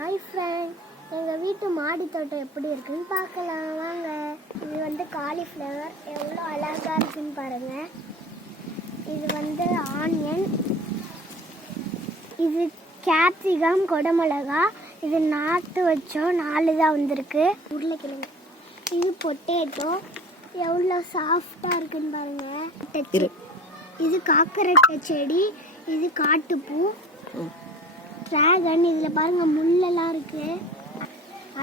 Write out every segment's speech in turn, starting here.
Hi friend, எங்கள் வீட்டு மாடி தோட்டம் எப்படி இருக்குன்னு பார்க்கலாம் வாங்க. இது வந்து காலிஃப்ளவர் எவ்வளோ அழகாக இருக்குன்னு பாருங்கள். இது வந்து ஆனியன், இது கேப்சிகம், கொடமிளகா. இது நாற்று வச்சோம், 4 தான் வந்திருக்கு. உருளைக்கிழங்கு. இது பொட்டேட்டோ எவ்வளோ சாஃப்டாக இருக்குன்னு பாருங்கள். இது காக்கரட்டை செடி, இது காட்டுப்பூ, டிராகன். இதில் பாருங்க முள்ளெல்லாம் இருக்கு,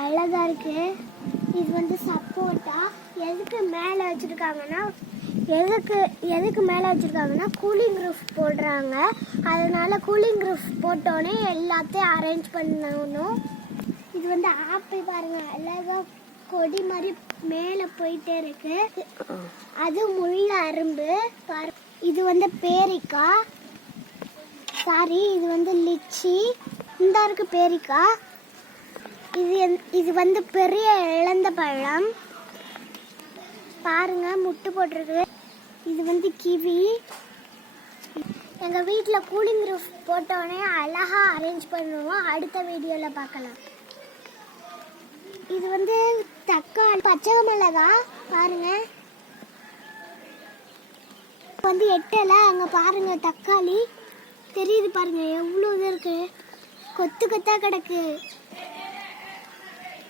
அழகா இருக்கு. இது வந்து சப்போட்டா. எதுக்கு மேலே வச்சிருக்காங்கன்னா கூலிங் ரூஃப் போடுறாங்க. அதனால கூலிங் ரூஃப் போட்டோன்னே எல்லாத்தையும் அரேஞ்ச் பண்ணணும். இது வந்து ஆப்பிள் பாருங்க, அழகா கொடி மாதிரி மேலே போயிட்டே இருக்கு. அது முள்ள அரும்பு பாரு. இது வந்து பேரிக்காய், இது வந்து லிச்சி. இந்த இருக்கு பேரிக்காய். இது வந்து பெரிய இழந்த பழம் பாருங்க, முட்டு போட்டிருக்கு. இது வந்து கிவி. எங்க வீட்டில் கூலிங் ரூஃப் போட்டோடனே அழகா அரேஞ்ச் பண்ணுவோம். அடுத்த வீடியோல பார்க்கலாம். இது வந்து தக்காளி, பச்சை மிளகா பாருங்க. வந்து எட்டல அங்க பாருங்க, தக்காளி தெரியுது பாருங்க, எவ்வளவு இருக்கு, கொத்து கொத்தா கிடக்கு.